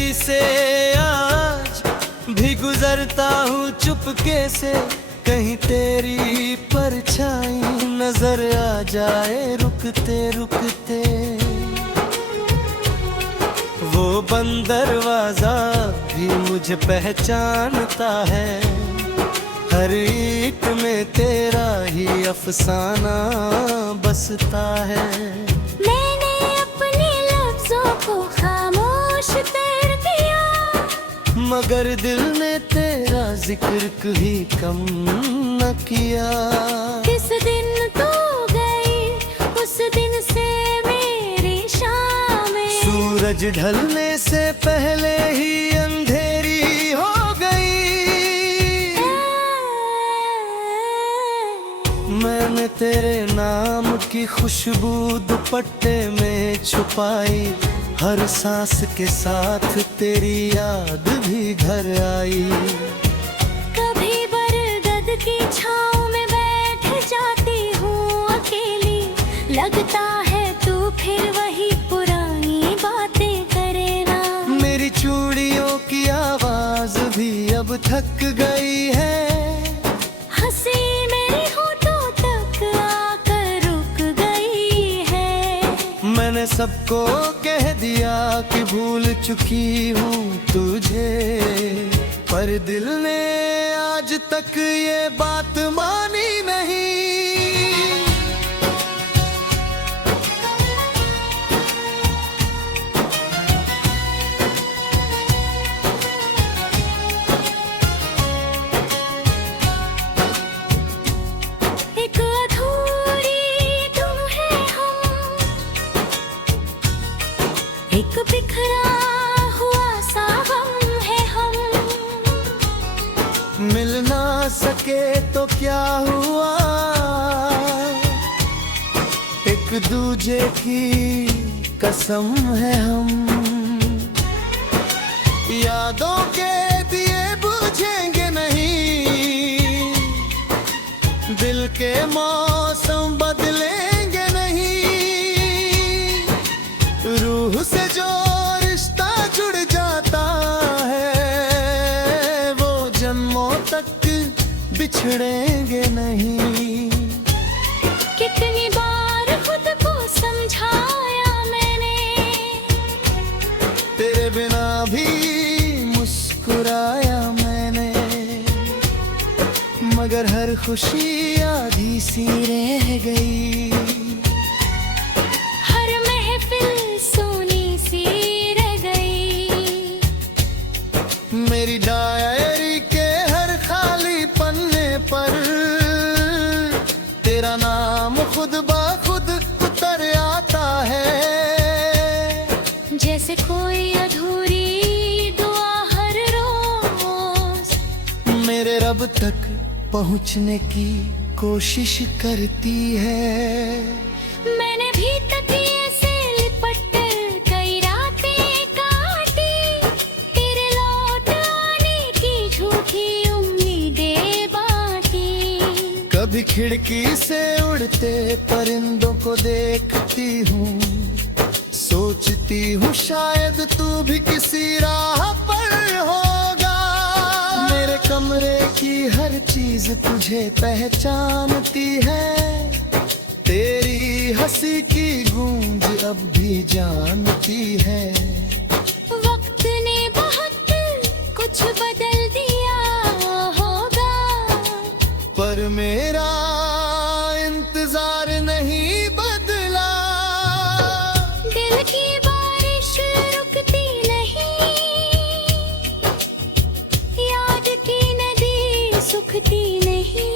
गली से आज भी गुजरता हूँ चुपके से, कहीं तेरी परछाई नजर आ जाए रुकते रुकते। वो बंद दरवाजा भी मुझे पहचानता है, हर ईंट में तेरा ही अफसाना बसता है। मैंने अपने लफ्जों को खामोश कर दिया, मगर दिल ने तेरा जिक्र कभी कम न किया। किस दिन तू गई उस दिन से मेरी शामें सूरज ढलने से पहले ही अंधेरी हो गई। मैंने तेरे नाम की खुशबू दुपट्टे में छुपाई, हर सांस के साथ तेरी याद भी घर आई। कभी बरगद की छाँव में बैठ जाती हूँ अकेली, लगता है तू फिर वही पुरानी बातें करे ना। मेरी चूड़ियों की आवाज भी अब थक गई है, हंसी मेरी होठों तक आकर रुक गई है। मैंने सबको कह दिया कि भूल चुकी हूँ तुझे, पर दिल ने आज तक ये बात मानी नहीं। एक अधूरी तुम है हम, एक बिखरा हुआ सा गम है हम। मिल ना सके तो क्या हुआ, एक दूजे की कसम है हम। यादों के दिए बुझेंगे नहीं, दिल के मौसम बदलेंगे नहीं। रूह से जो रिश्ता जुड़ जाता है, वो जन्मों तक बिछड़ेंगे नहीं। कितनी बार खुद को समझाया मैंने, तेरे बिना भी मुस्कुराया मैंने, मगर हर खुशी आधी सी रह गई। हर महफिल सोनी सी रह गई। मेरी डायरी के हर खाली पन्ने पर तेरा नाम खुद ब खुद उतर आता है। जैसे कोई अधूरी दुआ हर रोज मेरे रब तक पहुंचने की कोशिश करती है। मैंने भी तकिए से लिपट कर कई रातें काटी, तेरे लौट आने की झूठी उम्मीदें बांटी। कभी खिड़की से उड़ते परिंदों को देखती हूँ, सोचती हूँ शायद तू भी किसी राह पर होगा। मेरे कमरे की हर चीज तुझे पहचानती है, तेरी हंसी की गूंज अब भी जानती है। वक्त ने बहुत कुछ बदल दिया होगा, पर मेरा इंतजार नहीं बदला। दिल की बारिश रुकती नहीं, याद की नदी सुखती नहीं।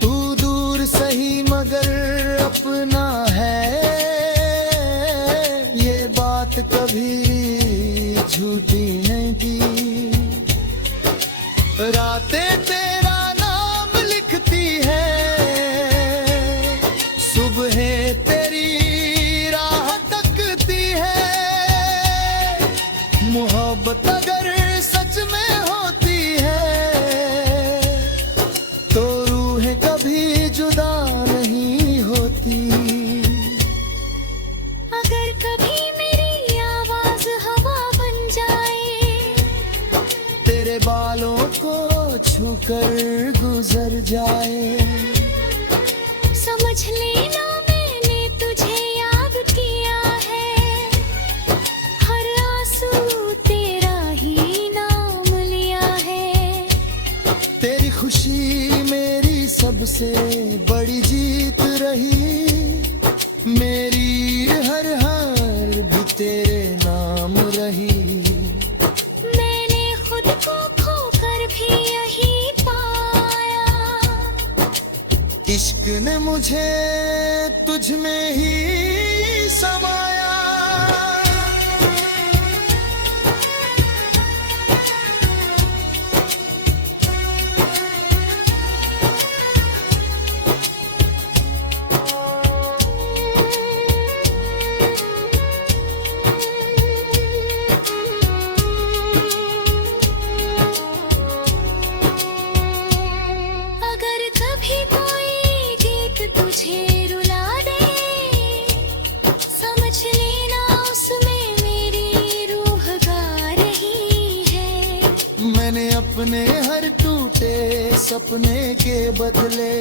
तू दूर सही मगर अपना है, ये बात कभी झूठी नहीं थी। रातें तेरा नाम लिखती है, सुबह तेरी राह तकती है। मोहब्बत अगर सच में होती है, तो रूहें कभी जुदा नहीं होती। अगर कभी मेरी आवाज हवा बालों को छूकर गुजर जाए। समझ लेना मैंने तुझे याद किया है, हर आंसू तेरा ही नाम लिया है। तेरी खुशी मेरी सबसे बड़ी जीत रही, मेरी हर हार भी तेरे नाम रही। मैंने खुद को खोकर भी यही पाया, इश्क ने मुझे तुझ में ही समाया। अगर कभी कोई गीत तुझे रुला दे, समझ लेना उसमें मेरी रूह गा रही है। मैंने अपने हर टूटे सपने के बदले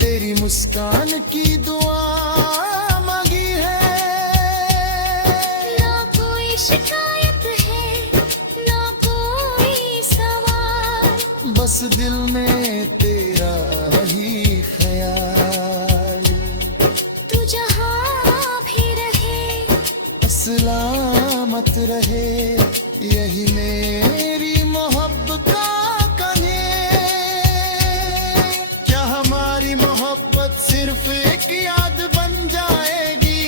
तेरी मुस्कान की दुआ मांगी है। ना कोई शिकायत है, ना कोई सवाल, बस दिल में तेरा ही ख्याल। तू जहाँ भी रहे, सलामत रहे, यही मेरी मोहब्बत का कहे। क्या हमारी मोहब्बत सिर्फ एक याद बन जाएगी,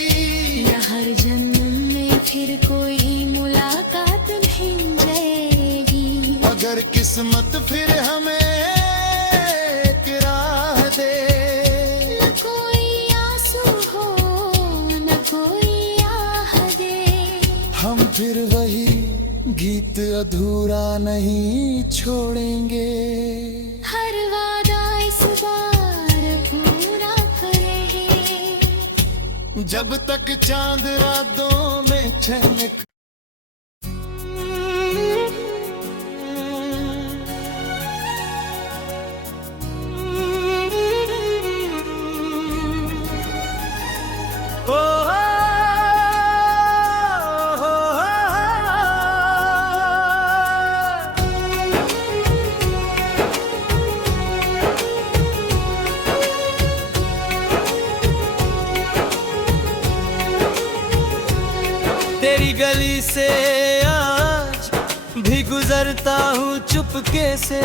या हर जन्म में फिर कोई मुलाकात नहीं जाएगी। अगर किस्मत फिर हमें एक राह दे, न कोई आंसू हो, न कोई आह दे, हम फिर वही गीत अधूरा नहीं छोड़ेंगे। हर वादा इस बार पूरा करेंगे। जब तक चांद रातों में चमक तेरी गली से आज भी गुजरता हूँ चुपके से,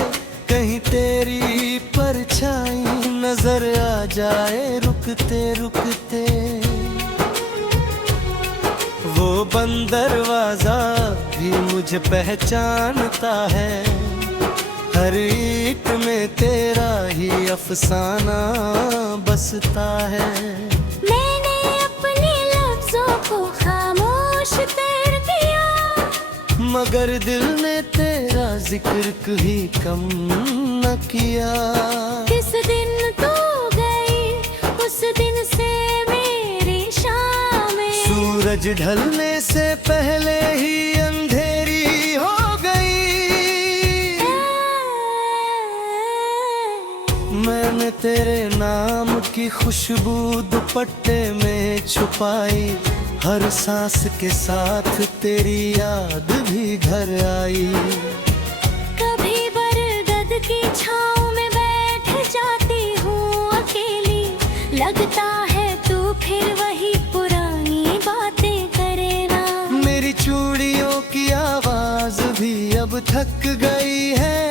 कहीं तेरी परछाई नजर आ जाए रुकते रुकते। वो बंद दरवाजा भी मुझे पहचानता है, हर ईंट में तेरा ही अफसाना बसता है। मैंने अपने लफ्जों को खामोश कर दिया, मगर दिल ने तेरा जिक्र कभी कम न किया। जिस दिन तू गई उस दिन से मेरी शामें सूरज ढलने से पहले ही अंधेरी हो गई। मैंने तेरे नाम की खुशबू दुपट्टे में छुपाई, हर सांस के साथ तेरी याद भी घर आई। कभी बरगद की छाँव में बैठ जाती हूँ अकेली, लगता है तू फिर वही पुरानी बातें करे ना। मेरी चूड़ियों की आवाज भी अब थक गई है,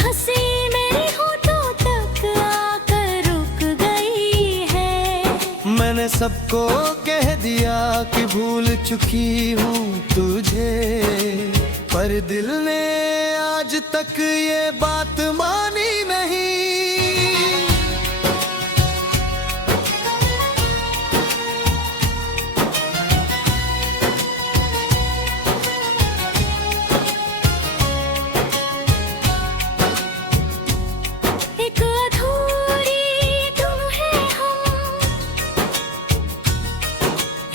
हंसी मेरी होठों तक आकर रुक गई है। मैंने सबको कह दिया कि भूल चुकी हूँ तुझे, पर दिल ने आज तक ये बात मानी नहीं। एक अधूरी तुम है हम,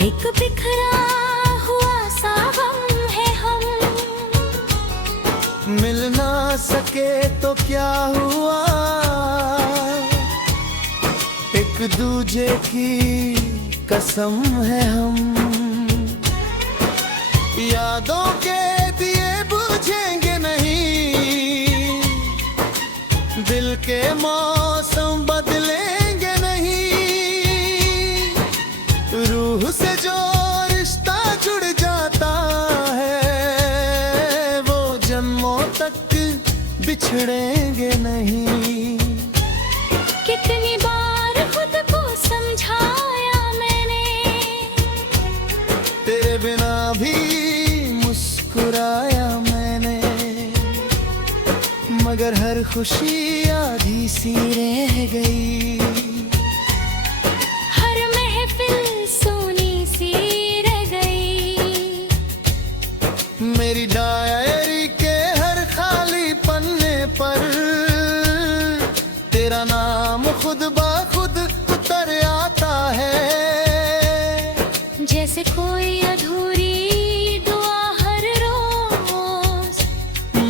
एक बिखरा हुआ सा गम है हम। तो क्या हुआ, एक दूजे की कसम है हम, यादों के दिए बुझेंगे नहीं, दिल के मौसम बदलेंगे नहीं, रूह से जो रिश्ता जुड़ जाता है वो जन्मों तक बिछड़ेंगे नहीं। कितनी बार खुद को समझाया मैंने, तेरे बिना भी मुस्कुराया मैंने, मगर हर खुशी आधी सी रह गई, हर महफिल सोनी सी रह गई। मेरी डायरी के हर खाली पन्ने पर तेरा नाम खुद ब खुद उतर आता है, जैसे कोई अधूरी दुआ हर रोज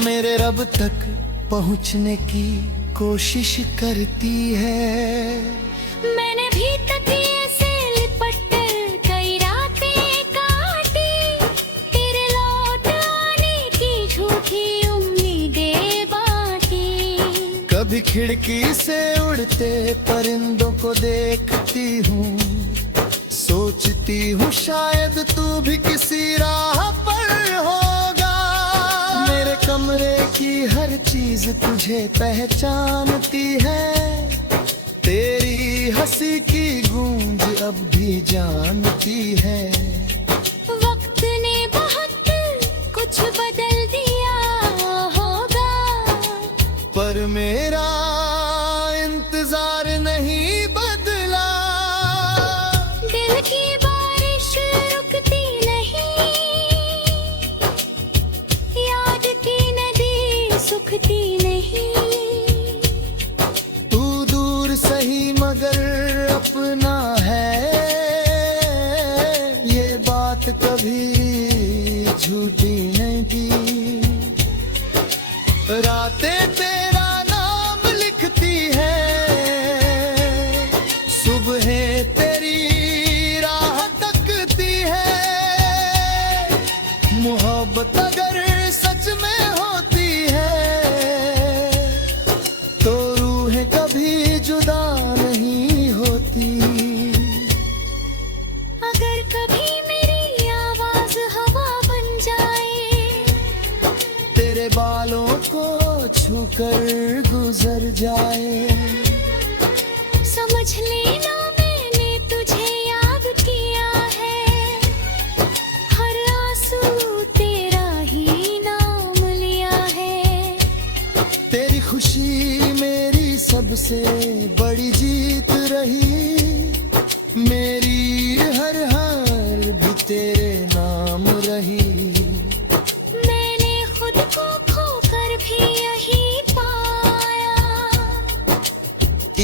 मेरे रब तक पहुंचने की कोशिश करती है। मैंने भी तकिए से लिपट कर कई रातें काटी, तेरे लौट आने की झूठी उम्मीदें बांटी। कभी खिड़की से उड़ते परिंदों को देखती हूँ, सोचती हूँ शायद तू भी किसी राह पर होगा, मेरे कमरे की हर चीज तुझे पहचानती है, तेरी हंसी की गूंज अब भी जानती है। वक्त ने बहुत कुछ बदल दिया होगा, पर मेरा इंतजार नहीं बदला, दिल की बारिश रुकती नहीं, याद की नदी सुखती नहीं। तू दूर सही मगर अपना है, ये बात कभी झूठी नहीं की, रातें तेरा नाम लिखती है, सुबह तेरी राह तकती है, मोहब्बत अगर सच में होती है तो रूहें कभी जुदा नहीं होती। अगर कभी मेरी आवाज हवा बन जाए, तेरे बालों को छूकर गुजर जाए, समझ लेना मैंने तुझे याद किया है, हर आंसू तेरा ही नाम लिया है। तेरी खुशी मेरी सबसे बड़ी जीत रही, मेरी हर हार भी तेरे नाम रही, मैंने खुद को खोकर भी यही पाया,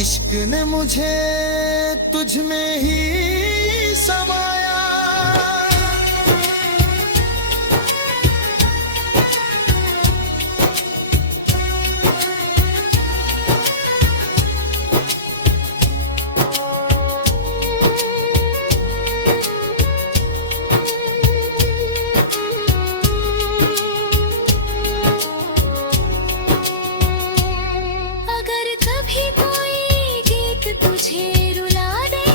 इश्क ने मुझे तुझ में ही समाया। अगर कभी कोई गीत तुझे रुला दे,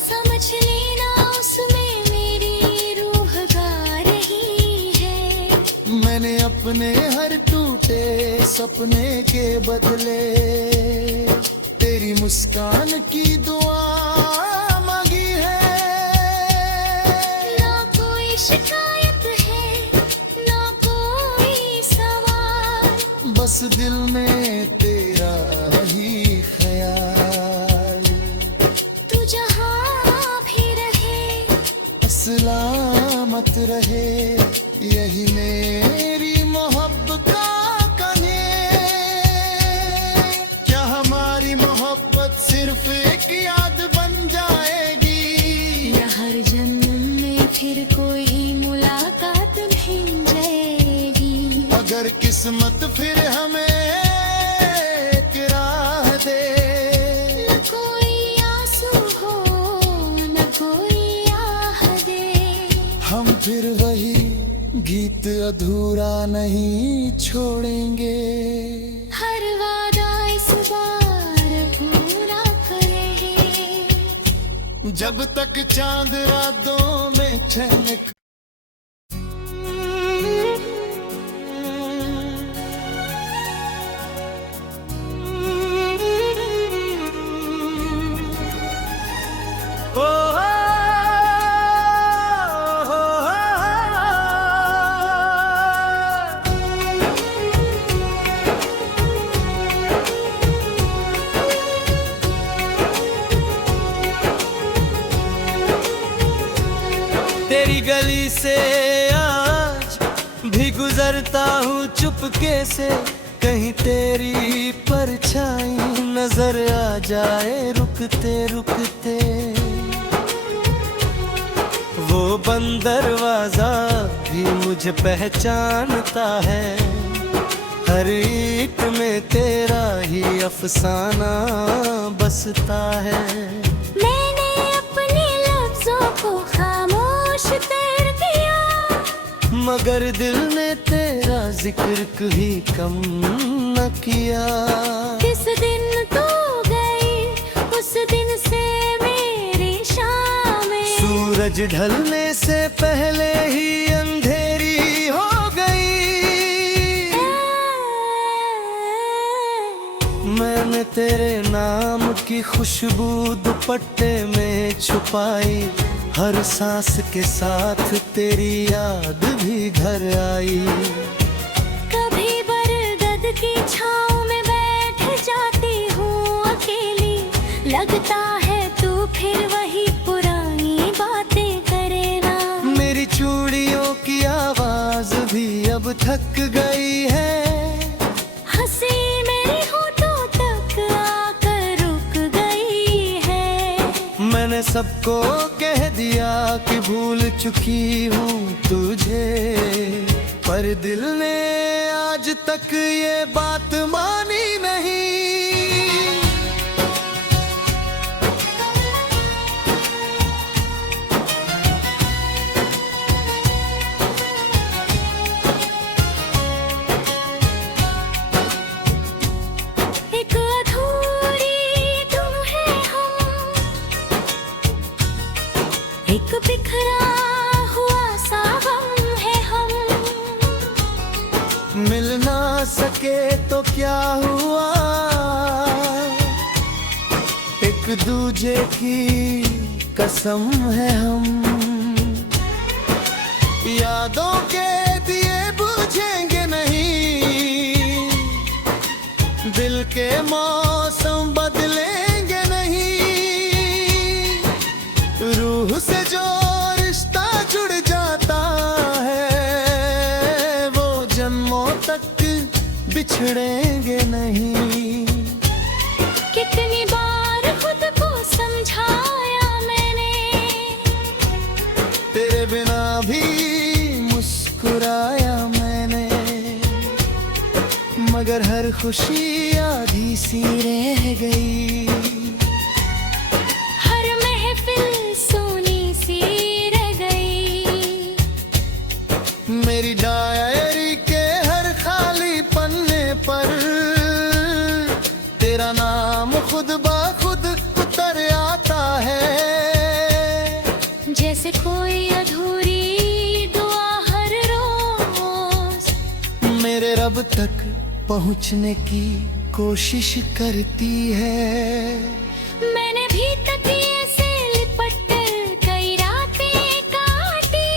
समझ लेना उसमें मेरी रूह गा रही है। मैंने अपने हर टूटे सपने के बदले तेरी मुस्कान की दुआ मांगी है, ना कोई शिकायत है ना कोई सवाल, बस दिल में तेरा ही ख्याल, तू जहाँ भी रहे सलामत रहे, यही मेरी मोहब्बत का कहे। क्या हमारी मोहब्बत सिर्फ एक याद बन जाएगी, या हर जन्म में फिर कोई मुलाकात नहीं जाएगी। अगर पर किस्मत फिर हमें एक राह दे। न कोई आंसू हो न कोई आह दे, हम फिर वही गीत अधूरा नहीं छोड़ेंगे। हर वादा इस बार पूरा करेंगे। जब तक चांद रातों में छलक तेरी गली से आज भी गुजरता हूँ चुपके से, कहीं तेरी परछाई नजर आ जाए रुकते रुकते। वो बंद दरवाजा भी मुझे पहचानता है, हर ईंट में तेरा ही अफसाना बसता है। मैंने अपने लफ्जों को खामोश कर दिया, मगर दिल ने तेरा जिक्र कभी कम न किया। किस दिन तू गई उस दिन से मेरी शामें सूरज ढलने से पहले ही अंधेरी हो गई। मैंने तेरे नाम की खुशबू दुपट्टे में छुपाई, हर सांस के साथ तेरी याद भी घर आई। कभी बरगद की छाँव में बैठ जाती हूँ अकेली, लगता है तू फिर वही पुरानी बातें करे ना। मेरी चूड़ियों की आवाज भी अब थक गई है, हंसी मेरी होठों तक आकर रुक गई है। मैंने सबको कह दिया कि भूल चुकी हूँ तुझे, पर दिल ने आज तक ये बात मानी नहीं। एक अधूरी तुम है हम, एक बिखरा हुआ सा गम है हम। मिल ना सके तो क्या हुआ, एक दूजे की कसम है हम। यादों के दिए बुझेंगे नहीं, दिल के मौसम बदलेंगे नहीं। रूह से जो रिश्ता जुड़ जाता है वो जन्मों तक बिछड़ेंगे नहीं। कितनी बार खुद को समझाया मैंने, तेरे बिना भी मुस्कुराया मैंने, मगर हर खुशी आधी सी रह गई। हर महफिल सोनी सी रह गई। मेरी डायरी के हर खाली पन्ने पर तेरा नाम खुद ब खुद उतर आता है। जैसे कोई अधूरी दुआ हर रोज मेरे रब तक पहुंचने की कोशिश करती है। मैंने भी तकिए से लिपट कर कई रातें काटी,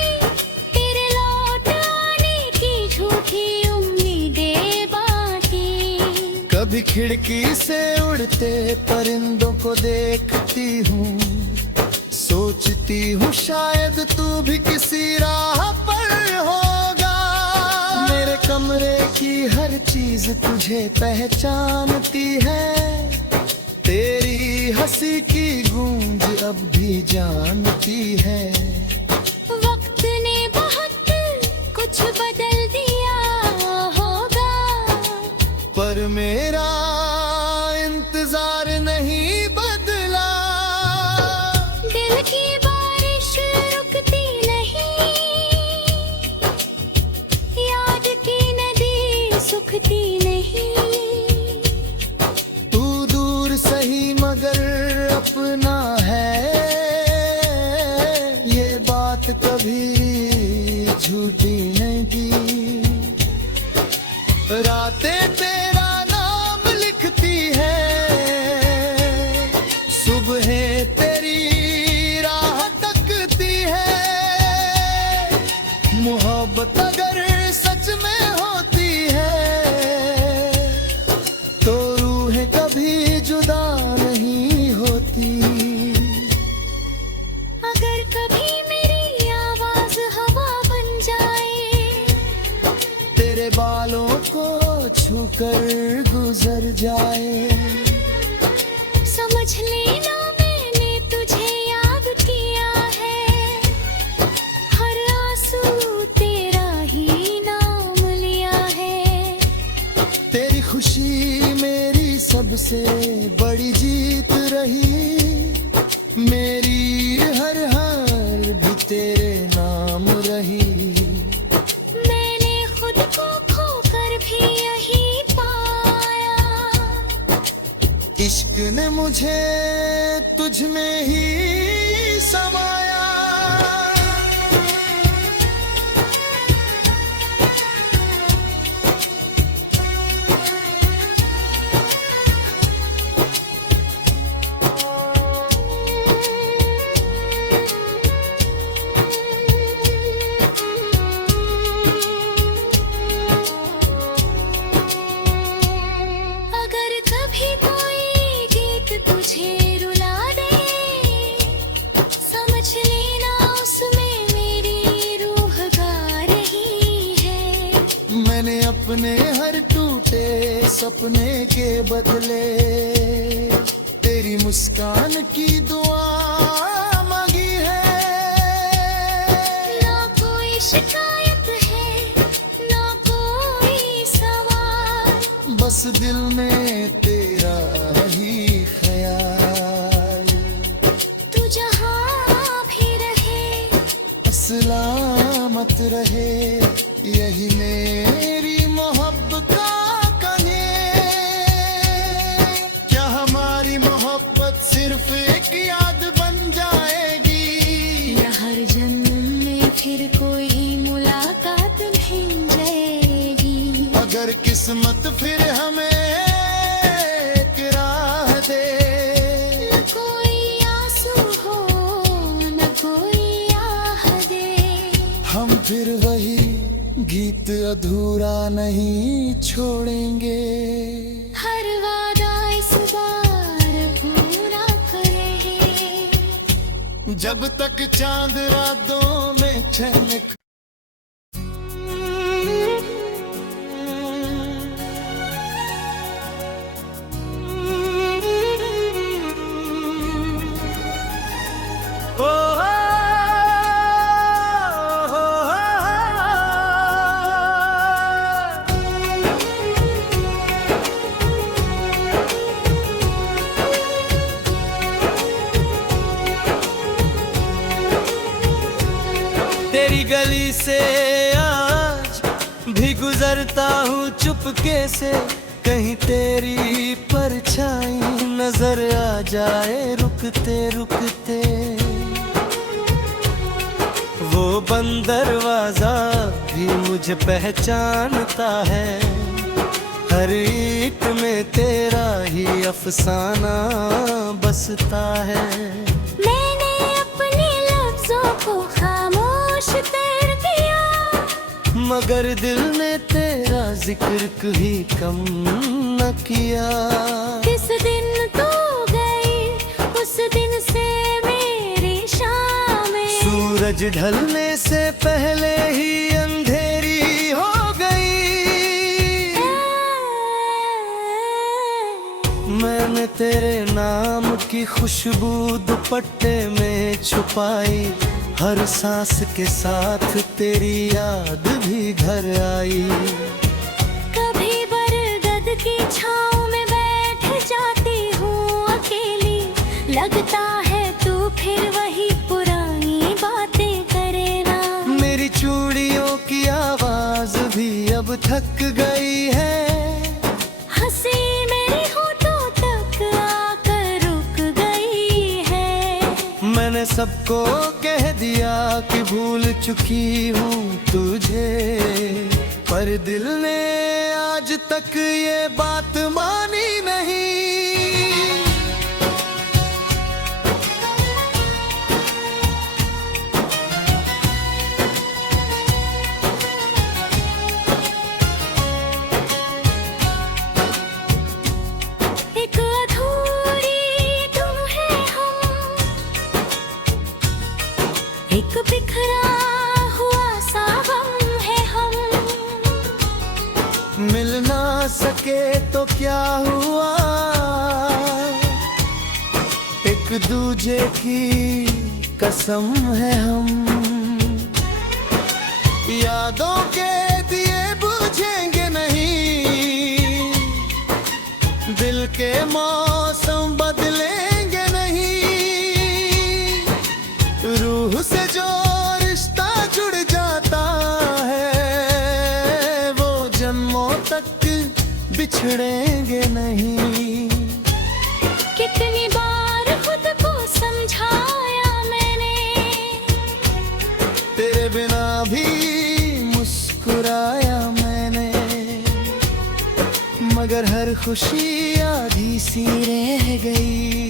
तेरे लौट आने की झूठी उम्मीदें बांटी। कभी खिड़की से उड़ते परिंदों को देखती हूँ, सोचती हूँ शायद तू भी किसी राह पर होगा। मेरे कमरे की हर चीज तुझे पहचानती है, तेरी हंसी की गूंज अब भी जानती है। वक्त ने बहुत कुछ बदल दिया होगा। मेरा इंतजार नहीं बदला। दिल की बारिश रुकती नहीं, याद की नदी सुखती नहीं। तू दूर सही मगर अपना है, ये बात कभी झूठी नहीं की। रातें तेरा नाम लिखती है, सुबह तेरी राह तकती है। मोहब्बत अगर सच में होती है तो रूहें कभी जुदा नहीं होती। अगर कभी मेरी आवाज हवा बन जाए, तेरे बालों को छूकर गुजर जाए, समझ लेना मैंने तुझे याद किया है। हर आंसू तेरा ही नाम लिया है। तेरी खुशी मेरी सबसे बड़ी जीत रही। मेरी हर हार भी तेरे नाम रही। मैंने खुद को खोकर भी यही पाया। इश्क ने मुझे तुझ में ही समाया। अगर कभी कोई गीत तुझे रुला दे, समझ लेना उसमें मेरी रूह गा रही है। मैंने अपने हर टूटे सपने के बदले तेरी मुस्कान की दुआ मांगी है। ना कोई शिकायत है, ना कोई सवाल। बस दिल में तेरा ही ख्याल। तू जहाँ भी रहे, सलामत रहे, यही मेरी मोहब्बत का कहे। क्या हमारी मोहब्बत सिर्फ एक याद बन जाएगी? या हर जन्म में फिर कोई मुलाकात नहीं जाएगी? अगर किस्मत फिर हमें एक राह दे, न कोई आंसू हो, न कोई आह दे, हम फिर वही गीत अधूरा नहीं छोड़ेंगे। हर वादा इस बार पूरा करेंगे। जब तक चांद रातों में चमक। तेरी गली से आज भी गुजरता हूँ चुपके से, कहीं तेरी परछाई नजर आ जाए रुकते रुकते। वो बंद दरवाजा भी मुझे पहचानता है, हर ईंट में तेरा ही अफसाना बसता है। मैंने अपने लफ्जों को खामोश कर दिया, मगर दिल ने तेरा जिक्र कभी कम न किया। जिस दिन तू गई उस दिन से मेरी शामें सूरज ढलने से पहले ही अंधेरी हो गई। मैंने तेरे नाम की खुशबू दुपट्टे में छुपाई, हर सांस के साथ तेरी याद भी घर आई। कभी बरगद की छाँव में बैठ जाती हूँ अकेली, लगता है तू फिर वही पुरानी बातें करे ना। मेरी चूड़ियों की आवाज भी अब थक गई है, हंसी मेरी होठों तक आकर रुक गई है। मैंने सबको कह दिया कि भूल चुकी हूँ तुझे, पर दिल ने आज तक ये बात मानी नहीं। एक अधूरी तुम है हम, एक बिखरा हुआ सा गम है हम। मिल ना सके तो क्या हुआ, एक दूजे की कसम है हम। यादों के दिए बुझेंगे नहीं, दिल के मौसम बदलेंगे नहीं। रूह से जो रिश्ता जुड़ जाता है वो जन्मों तक बिछड़ेंगे नहीं। कितनी बार खुद को समझाया मैंने, तेरे बिना भी मुस्कुराया मैंने, मगर हर खुशी आधी सी रह गई।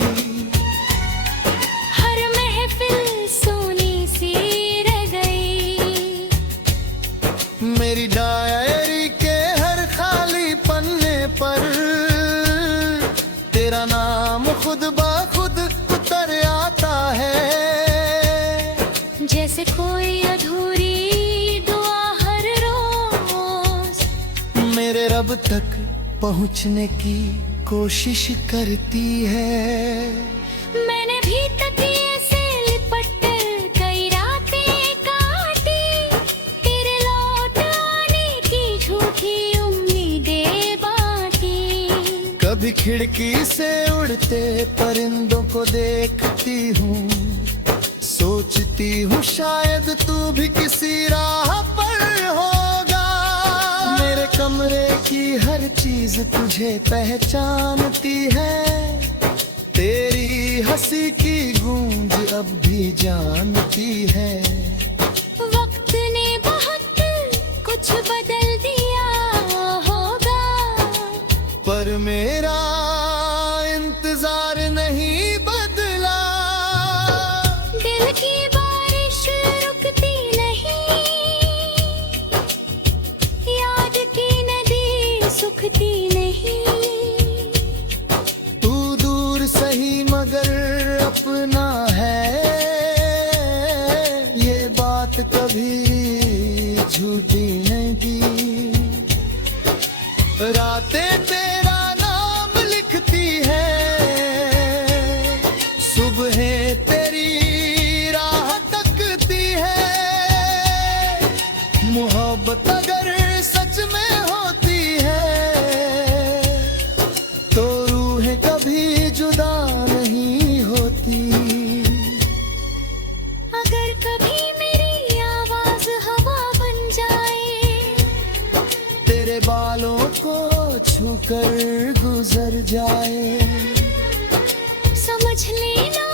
हर महफिल सोनी सी रह गई। मेरी डायरी के हर खाली पन्ने पर तेरा नाम खुद ब खुद उतर आता है, जैसे कोई अधूरी दुआ हर रोज मेरे रब तक पहुंचने की कोशिश करती है। मैंने भी तकिए से लिपट कर कई रातें काटी, तेरे लौट आने की झूठी उम्मीदें बांटी। कभी खिड़की से उड़ते परिंदों को देखती हूँ, सोचती हूँ शायद तू भी किसी राह पर होगा। मेरे कमरे की हर चीज तुझे पहचानती है, तेरी हंसी की गूंज अब भी जानती है। वक्त ने बहुत कुछ बदल दिया होगा, पर मेरा इंतजार नहीं बदला। दिल की बारिश रुकती नहीं, याद की नदी सुखती नहीं। तू दूर सही मगर अपना है, ये बात कभी झूठी नहीं की। रातें तेरा नाम लिखती है, सुबह तेरी राह तकती है। मोहब्बत अगर सच में होती है तो रूहें कभी जुदा नहीं होती। अगर कभी मेरी आवाज हवा बन जाए, तेरे बालों को छूकर गुजर जाए, समझ लेना